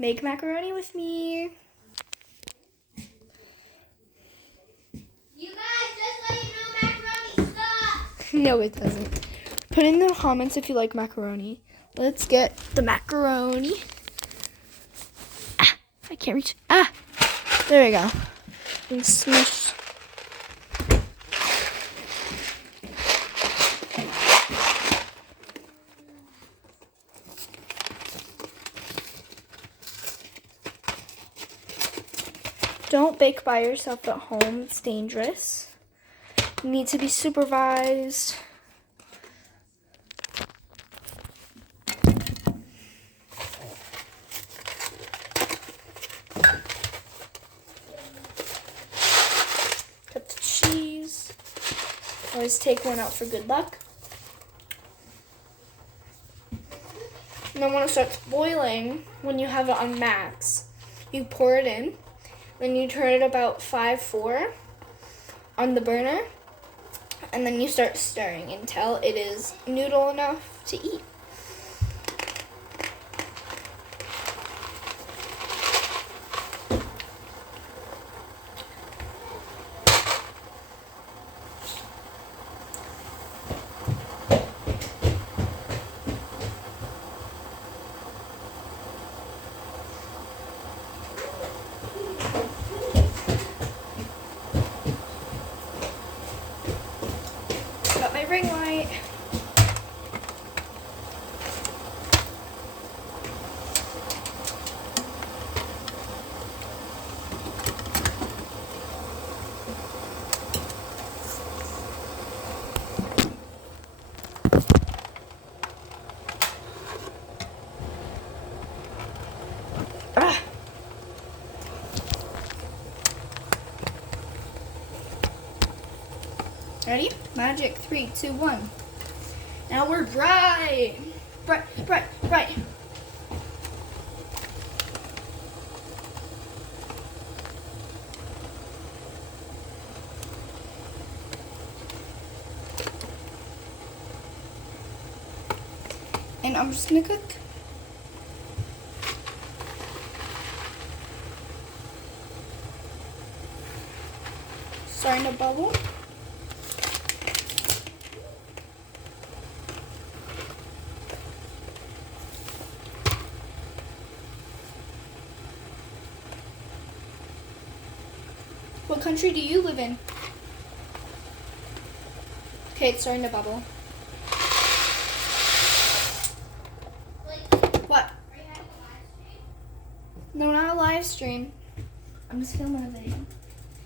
Make macaroni with me. You guys, just let you know macaroni sucks. No, it doesn't. Put in the comments if you like macaroni. Let's get the macaroni. I can't reach. There we go. And smush. Don't bake by yourself at home. It's dangerous. You need to be supervised. Cut the cheese. Always take one out for good luck. And then when it starts boiling, when you have it on max, you pour it in. Then you turn it about 5-4 on the burner. And then you start stirring until it is noodle enough to eat. Got my ring light. Ready? Magic, 3, 2, 1. Now we're bright. Bright, bright, bright. And I'm just gonna cook. Starting to bubble. What country do you live in? Okay, it's starting to bubble. What? Are you having a live stream? No, not a live stream. I'm just filming a video.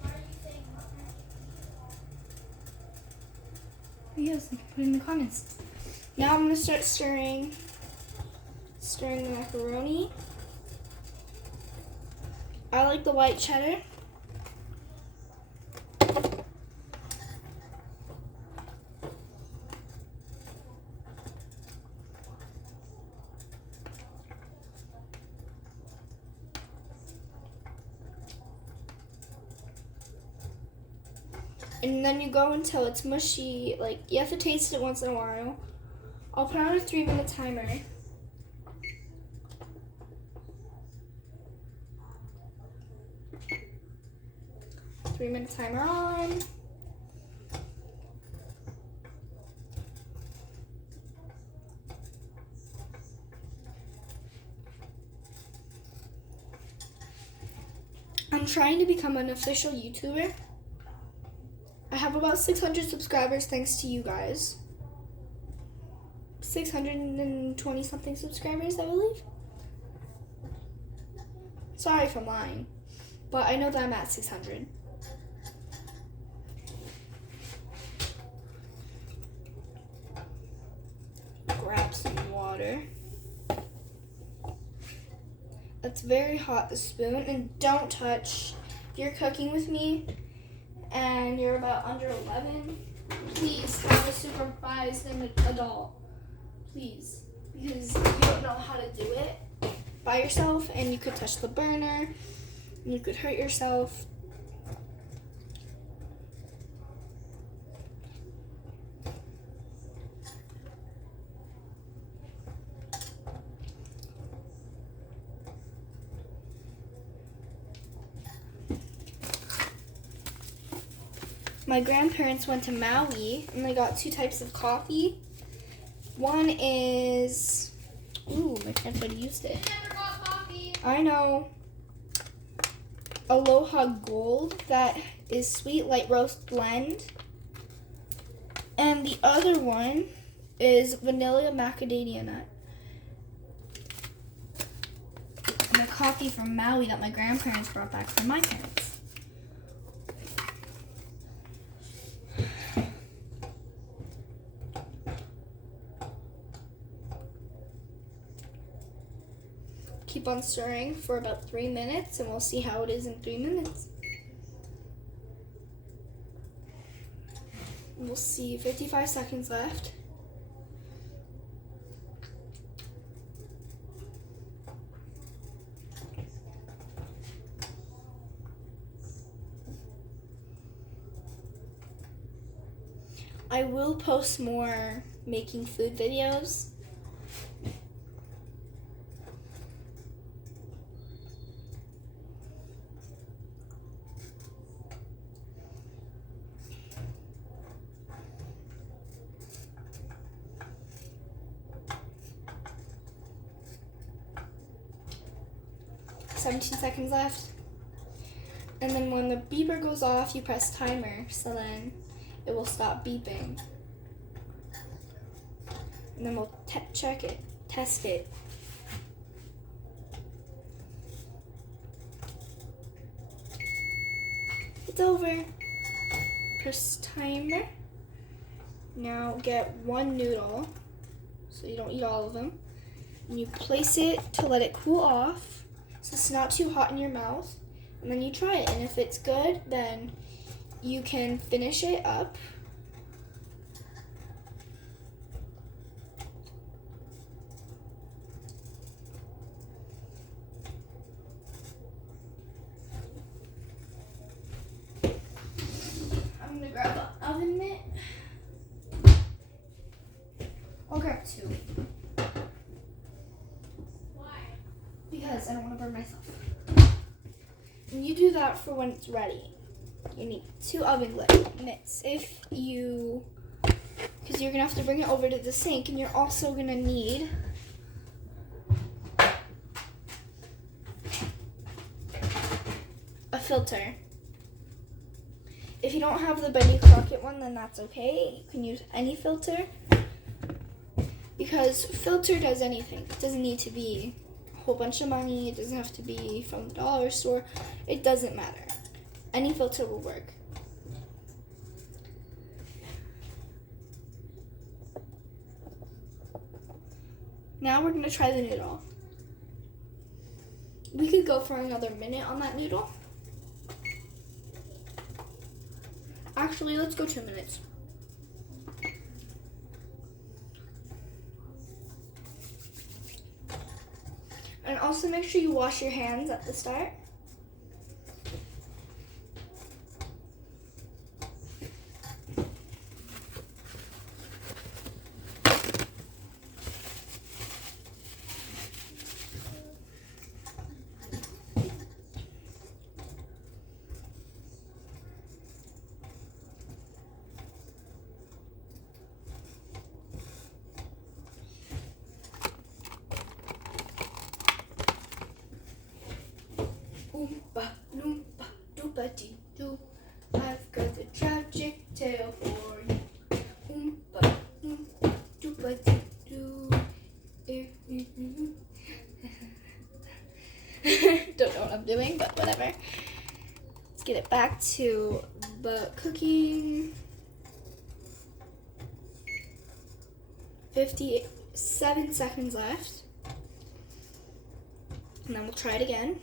What are you saying? What Yes, I can put it in the comments. Now I'm gonna start stirring the macaroni. I like the white cheddar. And then you go until it's mushy. Like, you have to taste it once in a while. I'll put on a 3-minute timer. 3-minute timer on. I'm trying to become an official YouTuber. I have about 600 subscribers thanks to you guys. 620 something subscribers, I believe. Sorry if I'm lying, but I know that I'm at 600. Grab some water. It's very hot, the spoon, and don't touch. If you're cooking with me and you're about under 11, please have a supervised adult. Please, because you don't know how to do it by yourself, and you could touch the burner, and you could hurt yourself. my grandparents went to Maui and they got 2 types of coffee. One is, ooh, my friend would have used it. Never got coffee. I know. Aloha Gold, that is sweet light roast blend. And the other one is vanilla macadamia nut. And the coffee from Maui that my grandparents brought back from my parents. Keep on stirring for about 3 minutes and we'll see how it is in 3 minutes. We'll see 55 seconds left. I will post more making food videos. $17 seconds left. And then when the beeper goes off, you press timer, so then it will stop beeping. And then we'll check it, test it. It's over. Press timer. Now get 1 noodle, so you don't eat all of them. And you place it to let it cool off, so it's not too hot in your mouth. And then you try it, and if it's good, then you can finish it up. I'm gonna grab an oven mitt. I'll grab 2. Why? Because I don't want to burn myself. And you do that for when it's ready. You need 2 oven mitts because you're gonna have to bring it over to the sink, and you're also gonna need a filter. If you don't have the Benny Crockett one, then that's okay. You can use any filter because filter does anything. It doesn't need to be a whole bunch of money. It doesn't have to be from the dollar store. It doesn't matter. Any filter will work. Now we're gonna try the noodle. We could go for another minute on that noodle. Actually, let's go 2 minutes. And also make sure you wash your hands at the start. Oompa, loompa, doopa-dee-doo. I've got a tragic tale for you. Oompa, loompa, doopa-dee-doo. Don't know what I'm doing, but whatever. Let's get it back to the cooking. 57 seconds left. And then we'll try it again.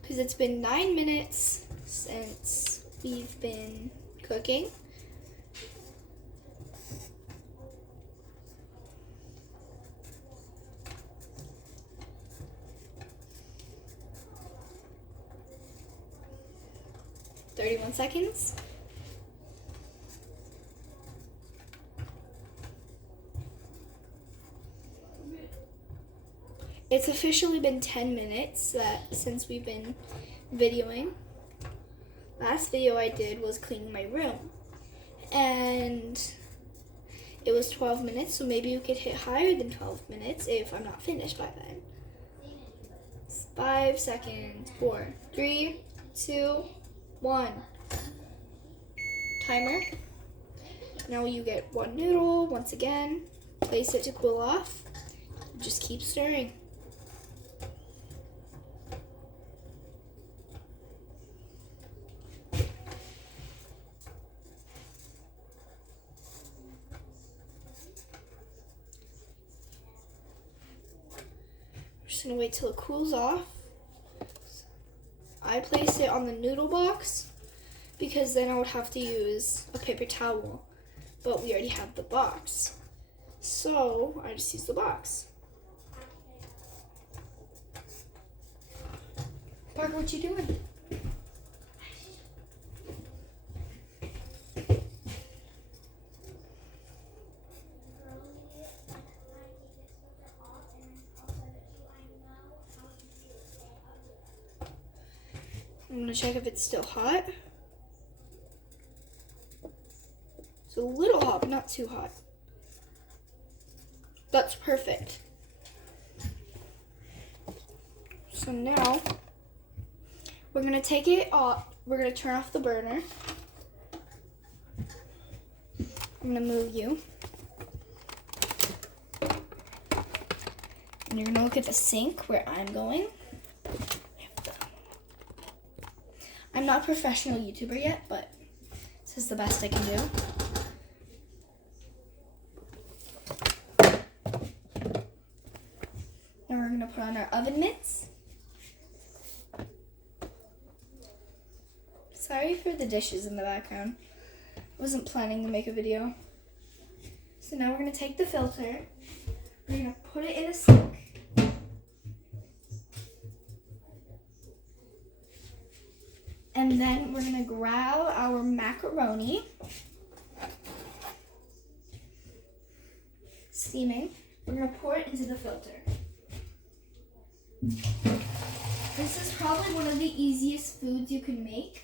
Because it's been 9 minutes since we've been cooking. "31 seconds. It's officially been 10 minutes since we've been videoing. last video I did was cleaning my room. And it was 12 minutes, so maybe you could hit higher than 12 minutes if I'm not finished by then. 5 seconds. 4, 3, 2, 1. Timer. Now you get one noodle. Once again, place it to cool off. Just keep stirring. We're just gonna wait till it cools off. I place it on the noodle box because then I would have to use a paper towel, but we already have the box. So I just use the box. Parker, what you doing? I'm gonna check if it's still hot. It's a little hot, but not too hot. That's perfect. So now we're gonna take it off. We're gonna turn off the burner. I'm gonna move you. And you're gonna look at the sink where I'm going. I'm not a professional YouTuber yet, but this is the best I can do. Now we're gonna put on our oven mitts. Sorry for the dishes in the background. I wasn't planning to make a video. So now we're gonna take the filter. We're gonna put it in a sink. And then we're gonna grab our macaroni, steaming. We're gonna pour it into the filter. This is probably one of the easiest foods you can make.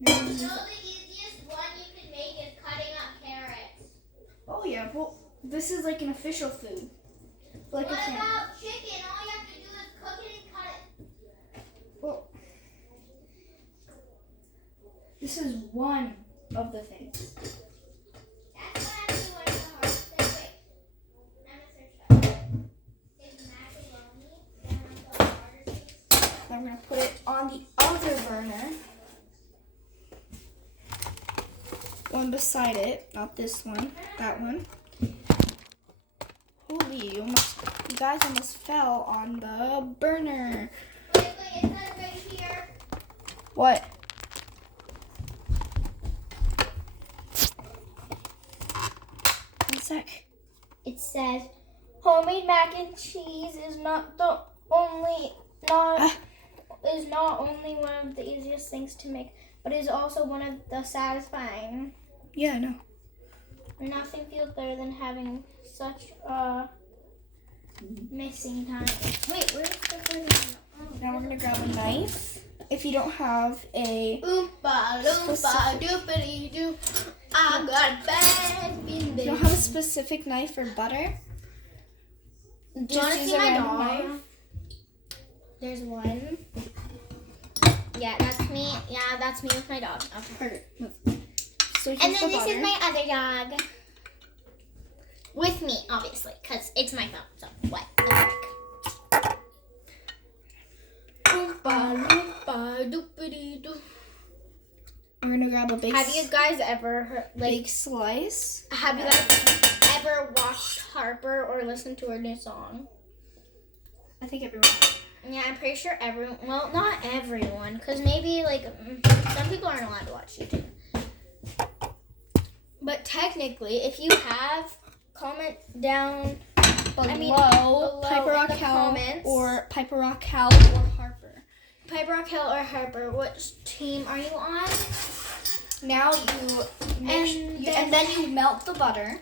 You know the easiest one you can make is cutting up carrots. Oh yeah, well, this is like an official food. Like what about chicken? All you have to do is cook it and cut it. Well, this is one of the things. That's what actually one of the hardest things. Wait, I'm gonna search that. Is macaroni one of the hardest things? Then we're gonna put it on the other burner. One beside it, not this one, that one. Holy, you guys almost fell on the burner. Wait, it says right here. What? One sec. It says homemade mac and cheese is not only one of the easiest things to make, but is also one of the satisfying. Yeah, I know. Nothing feels better than having such a missing time. Wait, where's the first one? Now we're gonna grab a knife. If you don't have a Oompa loompa doopity doo. I got bad if you don't have a specific knife for butter, Do you just want to use see a my random dog? knife. There's one. Yeah, that's me. Yeah, that's me with my dog. Okay. Perfect. Move. So here's And the then this butter. is my other dog. With me, obviously, because it's my phone. So, what? Oompa loompa doopity doo. We're gonna grab a big, Have you guys ever heard, big slice. have you guys ever watched Harper or listened to her new song? I think everyone. Yeah, I'm pretty sure everyone, well, not everyone, because maybe, like, some people aren't allowed to watch YouTube. But technically, if you have, comment down Below Piper in Rock the Hell comments. or Piper Rock Hell or Harper. Piper Rock Hill or Harper, which team are you on? Now you mix, And and then you melt the butter.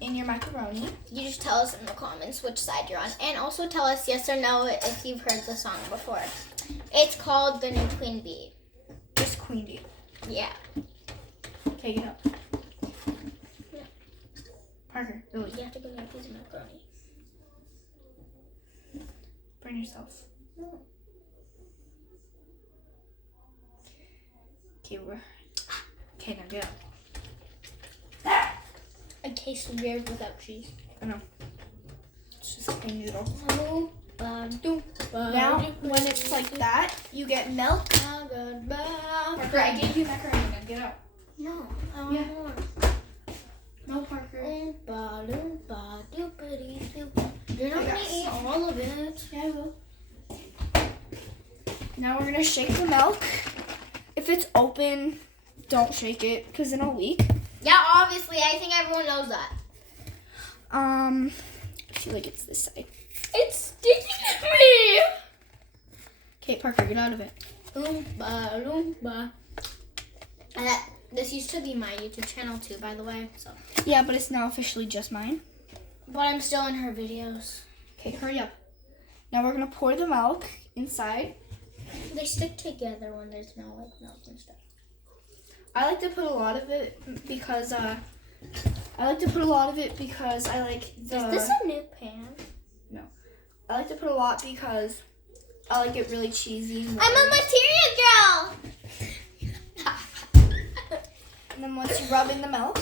in your macaroni. You just tell us in the comments which side you're on. And also tell us yes or no if you've heard the song before. It's called The New Queen Bee. Just Queen Bee. Yeah. Okay, get up. Yeah. Parker, go. You have to go get a piece of macaroni. Burn yourself. No. Okay, now get up. It tastes weird without cheese. I know. It's just plain noodle. Now, Now, when it's like that, you get milk. Parker, I gave you macaroni. Now get up. No, I want Yeah. more. No, Parker. You're not I gonna got eat all of it. Yeah, I will. Now we're gonna shake the milk. If it's open, don't shake it, because then it'll leak. Yeah, obviously. I think everyone knows that. I feel like it's this side. It's sticking to me. Okay, Parker, get out of it. Oompa loompa. This used to be my YouTube channel too, by the way. So, Yeah, but it's now officially just mine. but I'm still in her videos. Okay, hurry up. Now we're gonna pour the milk inside. They stick together when there's no like milk and stuff. I like to put a lot of it because I like the. Is this a new pan? I like to put a lot because I like it really cheesy. And I'm a material girl. And then once you rub in the milk,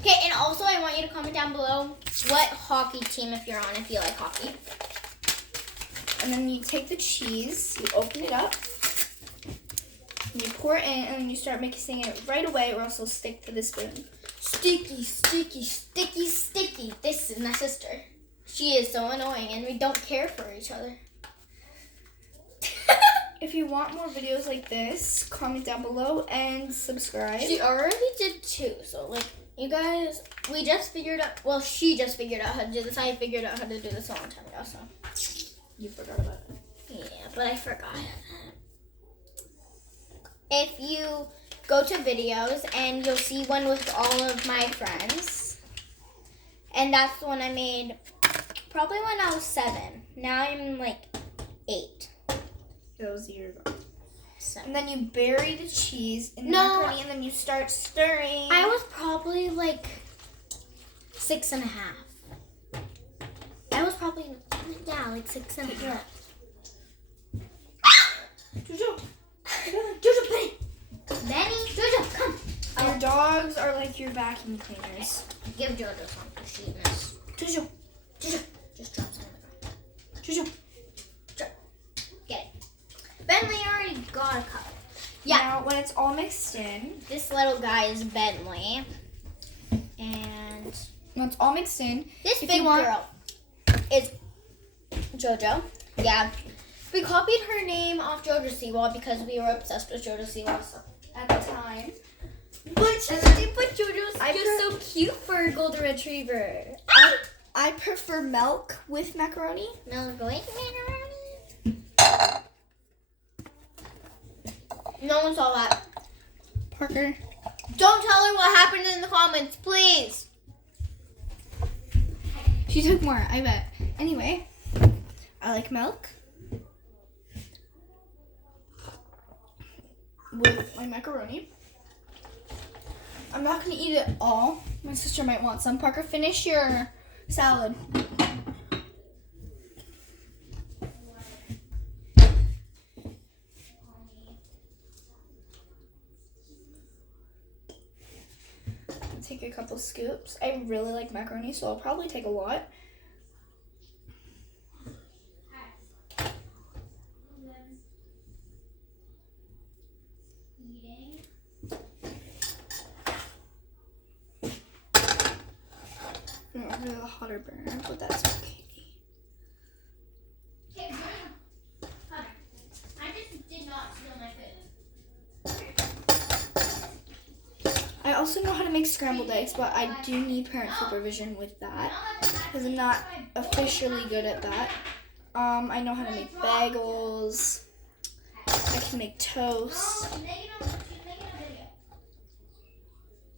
Okay, and also I want you to comment down below what hockey team if you're on, if you like hockey. and then you take the cheese, you open it up, and you pour it in, and then you start mixing it right away, or else it'll stick to the spoon. Sticky, sticky, sticky, sticky. This is my sister. She is so annoying, and we don't care for each other. If you want more videos like this, comment down below and subscribe. She already did 2, so like you guys, we just figured out. Well, she just figured out how to do this. I figured out how to do this a long time ago. So You forgot about it. yeah, but I forgot. If you go to videos and you'll see one with all of my friends, and that's the one I made probably when I was 7. Now I'm like 8. That was a year ago. 7. And then you bury the cheese in the No. macaroni, and then you start stirring. I was probably like 6.5. I was probably, yeah, like 6.5. Jojo, Jojo, Benny. Benny, Jojo, come. Our dogs are like your vacuum cleaners. Give Jojo some to she miss. Jojo, Jojo, just drop some on the ground. Jojo. Get it. Bentley already got a cup. Yeah. Now, when it's all mixed in, This little guy is Bentley. And when it's all mixed in, this If big you want- girl is Jojo. Yeah. We copied her name off Jojo Seawall because we were obsessed with Jojo Seawall. So. at the time, But Jojo's just so cute for a golden retriever. I prefer milk with macaroni. Milk with macaroni. No one saw that. Parker. Don't tell her what happened in the comments, please. She took more, I bet. Anyway, I like milk with my macaroni. I'm not going to eat it all. My sister might want some. Parker, finish your salad. Take a couple scoops. I really like macaroni, so I'll probably take a lot. A little hotter burner, but that's okay. Okay, come. I just did not steal my food. I also know how to make scrambled eggs, but I do need parent supervision with that because I'm not officially good at that. I know how to make bagels. I can make toast.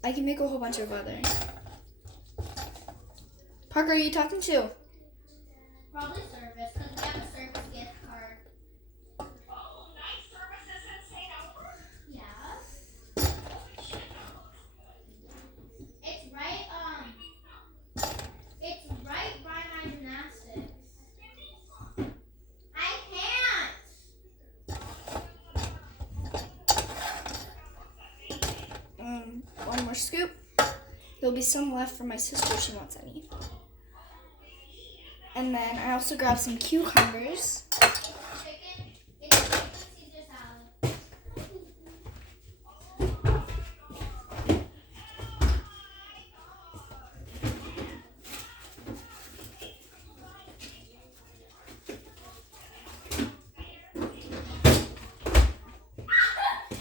I can make a whole bunch of other. Parker, are you talking to? Probably service, because we have a service gift card. Yeah. It's right by my gymnastics. I can't. One more scoop. There'll be some left for my sister if she wants any. And then I also grabbed some cucumbers. Chicken. It's chicken Caesar salad.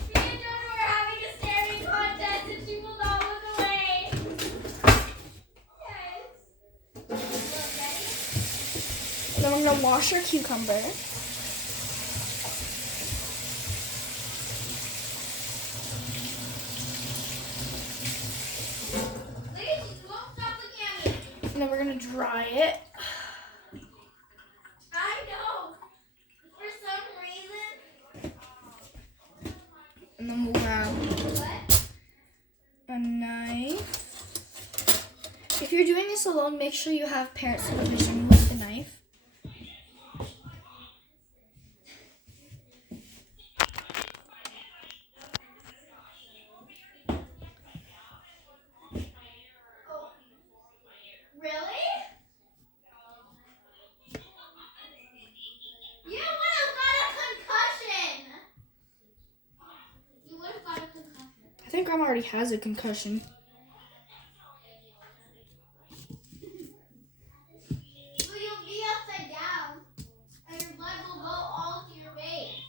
Me and Jonah were having a staring contest and she will not look away. Yes. And then we're gonna wash our cucumber. Look at you, won't stop looking at me. And then we're gonna dry it. I know. For some reason. And then we'll grab What? a knife. If you're doing this alone, make sure you have parent supervision with the knife. Oh. Really? You would have got a concussion. You would have got a concussion. I think Grandma already has a concussion. So you'll be upside down, and your blood will go all to your face.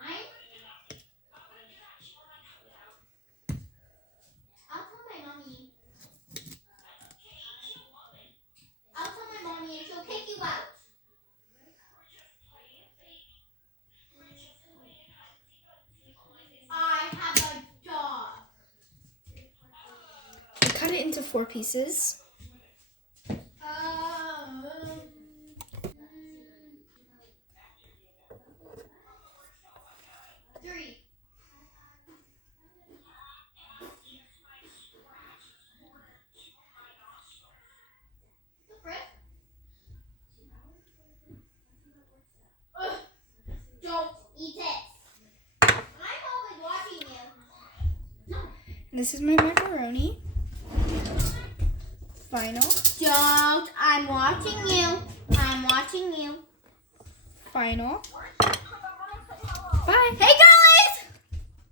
Mine? I'll tell my mommy. I'll tell my mommy, and she'll kick you out. I have a dog. I cut it into 4 pieces. Three. The frick? Ugh. Don't eat it. I'm always watching you. And this is my macaroni. Final. Don't. I'm watching you. I'm watching you. Final.